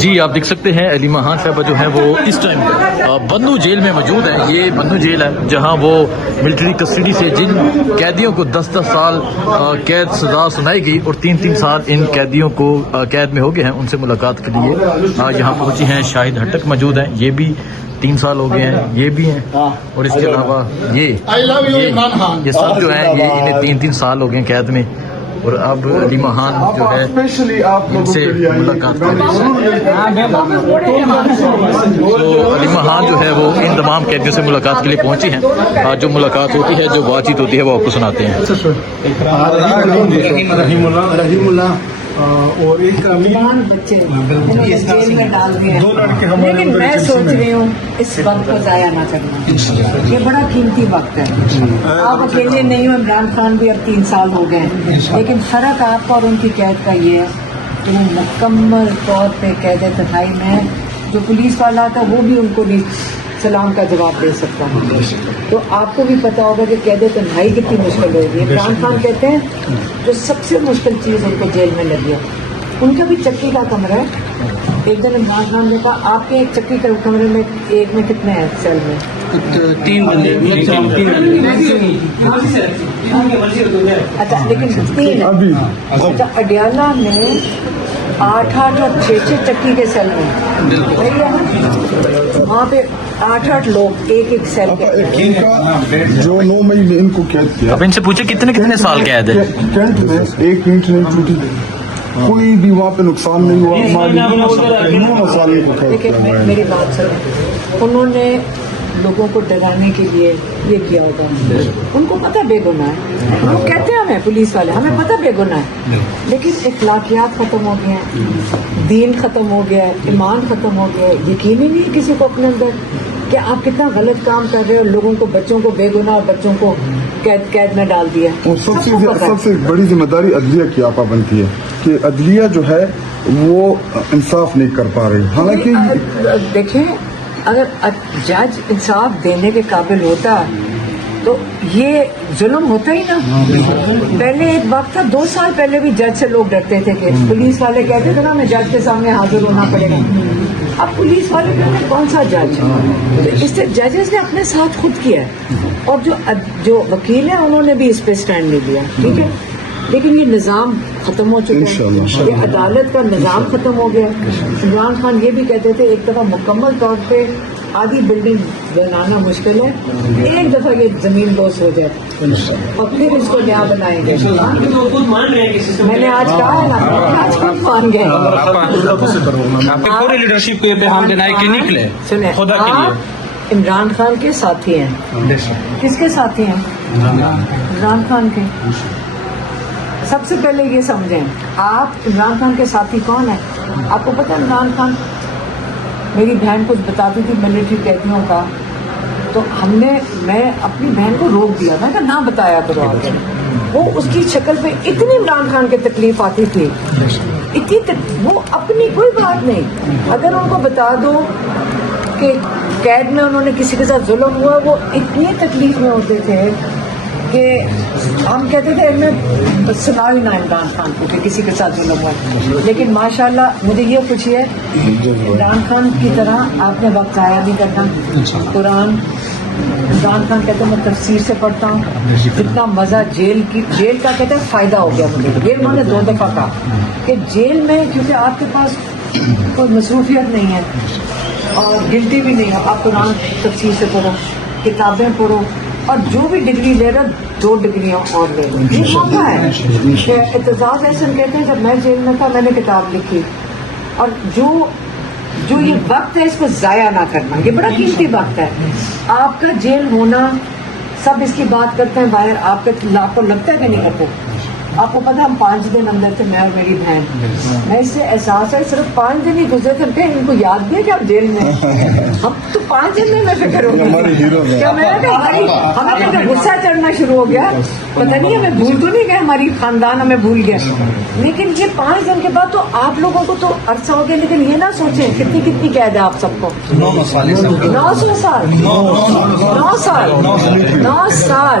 جی آپ دیکھ سکتے ہیں علی مہان صاحبہ جو ہے وہ اس ٹائم بندو جیل میں موجود ہیں. یہ بندو جیل ہے جہاں وہ ملٹری کسٹڈی سے جن قیدیوں کو 10-10 سال قید سزا سنائی گئی اور 3-3 سال ان قیدیوں کو قید میں ہو گئے ہیں, ان سے ملاقات کے لیے یہاں پہنچی ہیں. شاہد ہٹک موجود ہیں, یہ بھی 3 سال ہو گئے ہیں, یہ بھی ہیں, اور اس کے علاوہ یہ سب جو ہیں یہ انہیں 3-3 سال ہو گئے ہیں قید میں. اور اب علی مہان جو ہے ان سے ملاقات کر رہے ہیں. تو علی مہان جو ہے وہ ان تمام قیدیوں سے ملاقات کے لیے پہنچی ہیں. جو ملاقات ہوتی ہے, جو بات چیت ہوتی ہے, وہ آپ کو سناتے ہیں. رحیم اللہ اور ایک جیل میں ڈال دیا, لیکن میں سوچ رہی ہوں اس وقت کو ضائع نہ کرنا. یہ بڑا قیمتی وقت ہے. آپ اکیلے نہیں ہو, عمران خان بھی اب 3 سال ہو گئے, لیکن فرق آپ کا اور ان کی قید کا یہ ہے کہ وہ مکمل طور پہ قید تنہائی میں ہے. جو پولیس والا تھا وہ بھی ان کو نہیں سلام کا جواب دے سکتا ہے. تو آپ کو بھی پتا ہوگا کہ قید تنہائی کتنی مشکل ہوگی. عمران خان کہتے ہیں جو سب سے مشکل چیز ان کو جیل میں لگی ہے, ان کا بھی چکی کا کمرہ ہے. ایک دن عمران خان نے کہا آپ کے ایک چکی کے کمرے میں ایک میں کتنے ہیں سیل میں؟ 3 بندے. اچھا لیکن 3 ہیں. اچھا اڈیالہ میں 8-8 اور 6-6 چکی کے سیل میں, وہاں پہ 8-8 لوگ ایک سیل کے. جو 9 مئی میں ان کو قید کیا, اب ان سے پوچھے کتنے سال قید ہے. ٹینٹ میں 1 اینٹ نہیں ٹوٹی, کوئی بھی وہاں پہ نقصان نہیں ہوا. دیکھیں میری بات سنیں, انہوں نے لوگوں کو ڈرانے کے لیے یہ کیا ہوگا. ان کو پتہ بے گناہ ہے, وہ کہتے ہیں ہمیں پولیس والے ہمیں پتہ بے گناہ ہے, لیکن اخلاقیات ختم ہو گئے ہیں, دین ختم ہو گیا ہے, ایمان ختم ہو گیا ہے. یقین ہی نہیں کسی کو اپنے اندر کہ آپ کتنا غلط کام کر رہے ہو. لوگوں کو, بچوں کو بے گناہ اور بچوں کو قید میں ڈال دیا. اور سب سے بڑی ذمہ داری عدلیہ کی آپا بنتی ہے کہ عدلیہ جو ہے وہ انصاف نہیں کر پا رہی. حالانکہ دیکھیں اگر جج انصاف دینے کے قابل ہوتا تو یہ ظلم ہوتا ہی نا. پہلے ایک وقت تھا 2 سال پہلے بھی جج سے لوگ ڈرتے تھے کہ پولیس والے کہتے تھے نا ہمیں جج کے سامنے حاضر ہونا پڑے گا. اب پولیس والے کہتے ہیں کون سا جج, اس سے ججز نے اپنے ساتھ خود کیا ہے, اور جو وکیل ہیں انہوں نے بھی اس پہ اسٹینڈ نہیں لیا. ٹھیک ہے, لیکن یہ نظام ختم ہو چکا ہے, یہ عدالت کا نظام ختم ہو گیا. عمران خان یہ بھی کہتے تھے ایک دفعہ مکمل طور پہ آدھی بلڈنگ بنانا مشکل ہے, ایک دفعہ یہ زمین بوس ہو جائے اور پھر اس کو نیا بنائیں گے. میں نے آج کہا ہے نا, آج خود مان گئے. آپ کی پوری لیڈرشپ کو یہ پیغام دینا ہے کہ نکلے سنیں, خدا کے لیے. آپ عمران خان کے ساتھی ہیں. کس کے ساتھی ہیں؟ عمران خان کے. سب سے پہلے یہ سمجھیں, آپ عمران خان کے ساتھی کون ہیں؟ آپ کو پتہ عمران خان, میری بہن کچھ بتاتی تھی ملٹری قیدیوں کا, تو میں اپنی بہن کو روک دیا, میں کہا نہ بتایا کرو آگے. وہ اس کی شکل پہ اتنی عمران خان کی تکلیف آتی تھی, وہ اپنی کوئی بات نہیں. اگر ان کو بتا دو کہ قید میں انہوں نے کسی کے ساتھ ظلم ہوا, وہ اتنی تکلیف میں ہوتے تھے کہ ہم کہتے تھے میں سنا ہی نہ عمران خان کو کہ کسی کے ساتھ ظلم ہوا. لیکن ماشاءاللہ مجھے یہ خوشی ہے عمران خان کی طرح آپ نے وقت ضائع نہیں کرنا. قرآن عمران خان کہتے ہیں میں تفسیر سے پڑھتا ہوں, جتنا مزہ جیل کا کہتے ہیں فائدہ ہو گیا مجھے. یہ انہوں نے 2 دفعہ کہا کہ جیل میں کیونکہ آپ کے پاس کوئی مصروفیت نہیں ہے اور گلٹی بھی نہیں ہے, آپ قرآن تفسیر سے پڑھو, کتابیں پڑھو, اور جو بھی ڈگری لے رہا 2 ڈگریاں اور لے رہے. یہ موقع ہے کہ اعتزاز احسن کہتے ہیں جب میں جیل میں تھا میں نے کتاب لکھی, اور جو یہ وقت ہے اس کو ضائع نہ کرنا, یہ بڑا قیمتی وقت ہے. آپ کا جیل ہونا, سب اس کی بات کرتے ہیں باہر, آپ کو لگتا ہے کہ نہیں کرتے. آپ کو پتا ہم 5 دن اندر تھے, میں اور میری بہن. میں اس سے احساس ہے صرف 5 دن ہی گزرے تھے, پھر ان کو یاد بھی ہے کہ آپ جیل میں ہم تو 5 دن میں فکر ہو گئی کیا میں ہمیں تو غصہ چڑھنا شروع ہو گیا, پتہ نہیں ہمیں بھول تو نہیں گئے, ہماری خاندان ہمیں بھول گیا. لیکن یہ 5 دن کے بعد تو آپ لوگوں کو تو عرصہ ہو گیا, لیکن یہ نہ سوچیں کتنی قید ہے آپ سب کو. 900 سال 9 سال 9 سال.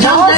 9